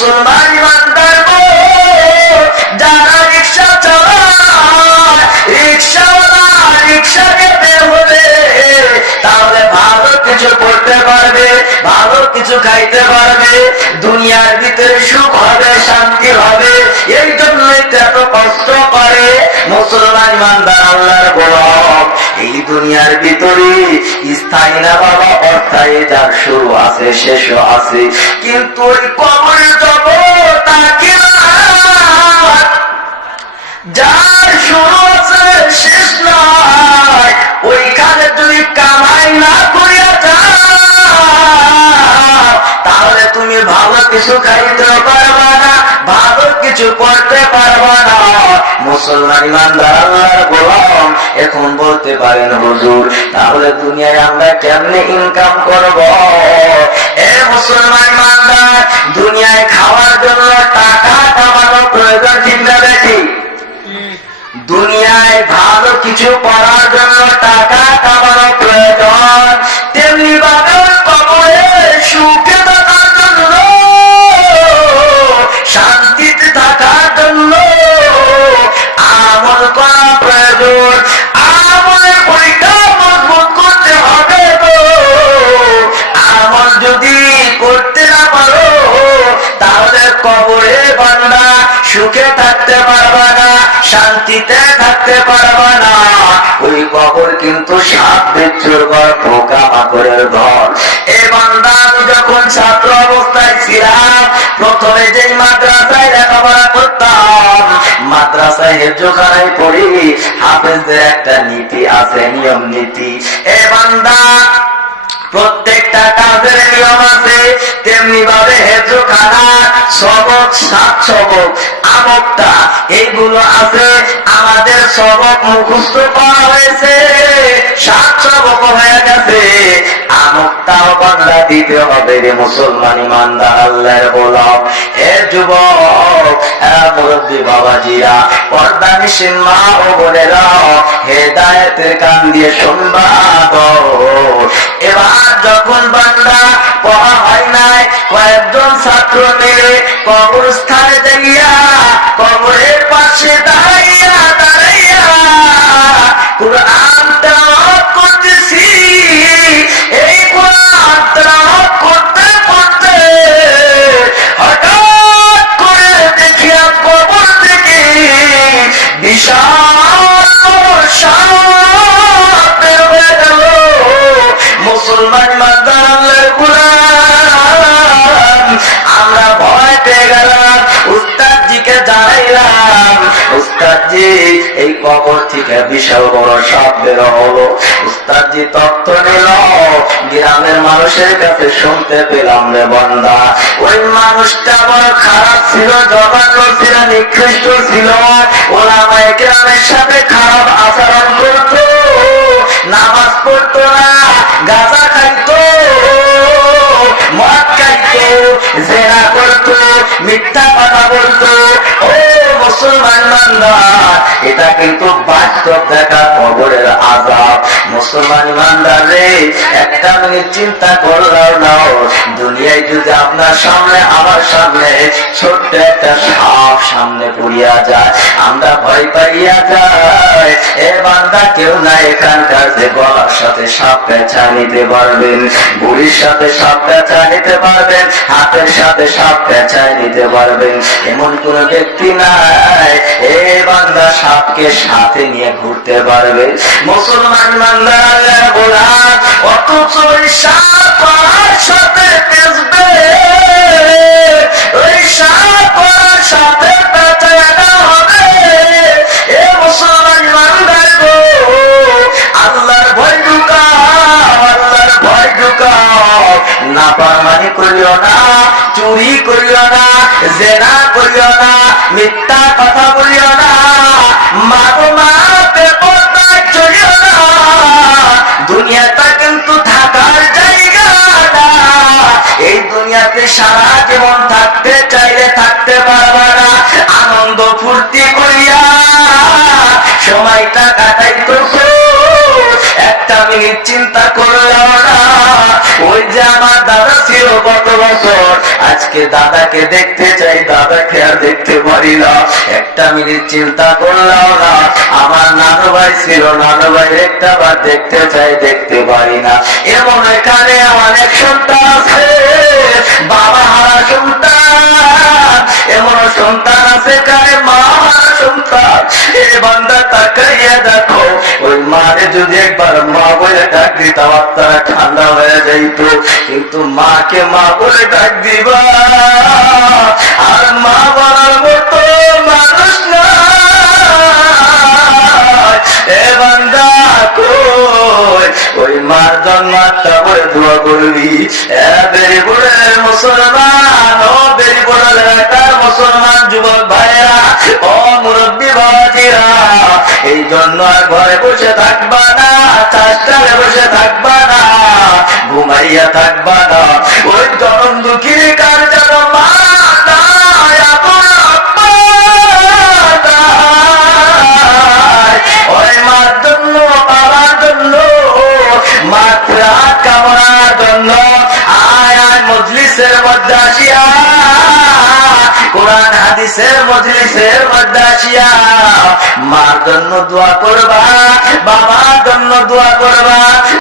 মুসলমান ইমানদার যারা রিক্সা চালায়, রিক্সাওয়ালা রিক্সা নিতে হলে তাহলে ভালো কিছু করতে পারবে, ভালো কিছু খাইতে পারবে, দুনিয়ার ভিতরে সুখ হবে, শান্তি হবে। এই জন্যই এত কষ্ট করে মুসলমান ইমানদার আল্লাহর গোলাম। এই দুনিয়ার ভিতরে স্থায়ী না বাবা, অস্থায়ী, যার শুরু আছে শেষও আছে, কিন্তু ওই কবরের জগৎ যার শুরু আছে শেষ নয়, ওইখানে যদি কামাই না করিয়া যাও তাহলে তুমি ভালো কিছু খাইতে পারবা না, ভালো কিছু করতে পারবা না। মুসলমান ইমানদার আল্লাহর গোলাম এখন বলতে পারেন হুজুর, তাহলে দুনিয়ায় আমরা কেমনে ইনকাম করব? এ মুসলমান ইমানদার, দুনিয়ায় খাওয়ার জন্য টাকা কামানো প্রয়োজন, ঠিক না বেশি? দুনিয়ায় ভালো কিছু করার জন্য টাকা কামানো প্রয়োজন, তেমনি ভাবে কবরে সুখে থাকার জন্য, শান্তিতে থাকার জন্য আমল করা প্রয়োজন। আমলের পরীক্ষা মজবুত করতে হবে গো। আমল যদি করতে না পারো তাহলে কবরে বান্দা সুখে থাকতে পারবা না, শান্তিতে থাকতে পারবা না। ওই কবর কিন্তু সাপ বিচ্ছুর ঘর, পোকা মাকড়ের ঘর। এ বান্দা, আমি যখন ছাত্র অবস্থায় ছিলাম, প্রথমে যেই মাদ্রাসায় লেখাপড়া করতাম, মাদ্রাসায় হেফজখানায় পড়ি, হাফেজদের একটা নীতি আছে, নিয়ম নীতি। এ বান্দা, প্রত্যেকটা কাজের নিয়ম আছে, তেমনি ভাবে হেফজখানা সবক, 7 সবক, আমকটা, এইগুলো আছে। আমাদের সবক মুখস্থ করা হয়েছে, 7 সবক হয়ে গেছে, আমকটাও বাংলা দিতে হবে রে মুসলমান ইমানদার আল্লাহর গোলাম। এ যুবক, মুরব্বী বাবাজিরা, পর্দানিশীন মা ও বোনেরা, হেদায়েতের কান দিয়ে শুনবা। এবার যখন বান্দা পড়া হয় নাই, কয়েকজন ছাত্র মিলে কবরস্থানে যাইয়া কবরের পাশে দাঁড়াইয়া দাঁড়াইয়া কুরআন তেলাওয়াত করতেছি। এই কুরআন তেলাওয়াত করতে করতে হঠাৎ করে দেখিয়া কবর থেকে বিশাল সাপ বের হয়ে গেল। মুসলমান ইমানদার আল্লাহর গোলাম, আমরা ভয় পেয়ে গেলাম, উস্তাদজিকে জানাইলাম, উস্তাদজি এই কবর থেকে বিশাল বড় সাপ বের হলো। উস্তাদজি তথ্য নিল, গ্রামের মানুষের কাছে শুনতে পেলাম রে বান্দা, ওই মানুষটা বড় খারাপ ছিল, জঘন্য ছিল, নিকৃষ্ট ছিল, ওলামায়ে কেরামের সাথে খারাপ আচরণ করত, নামাজ পড়তো না, গাঁজা খাইতো, মদ খাইতো, জেনা করতো, মিথ্যা কথা বলতো। ও মুসলমান ইমানদার, এটা কিন্তু বাস্তব দেখা কবরের আযাব। মুসলমান ইমানদার রে, একটা মিনিট চিন্তা করলাম না, দুনিয়ায় যদি আপনার সামনে আমার সামনে ছোট্ট একটা সাপ সামনে পড়িয়া যায়, আমরা ভয় পাইয়া যাই। এ বান্দা, কেউ না এখানকার যে গলার সাথে সাপ পেঁচা নিতে পারবেন, বুড়ির সাথে সাপ পেঁচা নিতে পারবেন, হাতের সাথে সাপ পেঁচায় নিতে পারবেন, এমন কোন ব্যক্তি নাই। এ বান্দা সাপকে সাথে নিয়ে ঘুরতে পারবে। মুসলমান ইমানদার আল্লাহর গোলাম, অথচ ওই সাপ আর সাথে পেঁচবে, ওই সাপ আর সাথে পেঁচায় না হবে। এ মুসলমান ইমানদার গো, আল্লাহর ভয় ঢুকাও, আল্লাহর ভয় ঢুকাও। নাফরমানি করিও না, চুরি করিও না, জেনা করিও না, মিথ্যা কথা বলিও না, মাগো মা বেপরদায় চলিও না। দুনিয়াটা কিন্তু থাকার জায়গা না, এই দুনিয়াতে সারা জীবন থাকতে চাইলে থাকতে পারবা না। আনন্দ ফুর্তি করিয়া সময়টা কাটাইতো, একটা মিনিট চিন্তা করলাম না, ওই যে যে আমার দাদা ছিল গত বছর, আজকে দাদাকে দেখতে চাই, দাদাকে আর দেখতে পারি না। একটা মিনিট চিন্তা করলাম না, আমার নানু ভাই ছিল, নানু ভাই একটা বার দেখতে চাই, দেখতে পারি না। এমন এখানে অনেক সন্তান আছে, বাবা হারা সন্তান, এমন সন্তান আছে কারে মা হারা সন্তান। এ বান্দা তাকাইয়া দেখো, ওই মারে যদি একবার মা বলে ডাক দিতাম আপনারা ঠান্ডা হয়ে যাইতো, কিন্তু মাকে মা বলে ডাক দিবা আর মা বলার মতো মানুষ না। এ বান্দা কই ওই মার জন্মাত্মা বলে দোয়া করবি। বেরি বলে মুসলমান, ও বেরি বলে এলাকার মুসলমান যুবক ভাইরা, ও মুরব্বী বাবাজিরা, এই জন্য আর ঘরে বসে থাকবা না, চাষটারে বসে থাকবা না, ঘুমাইয়া থাকবা না। ওই জনম দুঃখীর কার যেন মা নাই, আপন আব্বা নাই, ওই মার জন্য, বাবার জন্য, মাত্রাত কামনার জন্য আয় আয় মজলিসের মধ্যে আসিয়া, কোরআন হাদিসের মজলিসের মধ্যে আসিয়া মার জন্য দোয়া করবা, বাবার জন্য দোয়া করবা।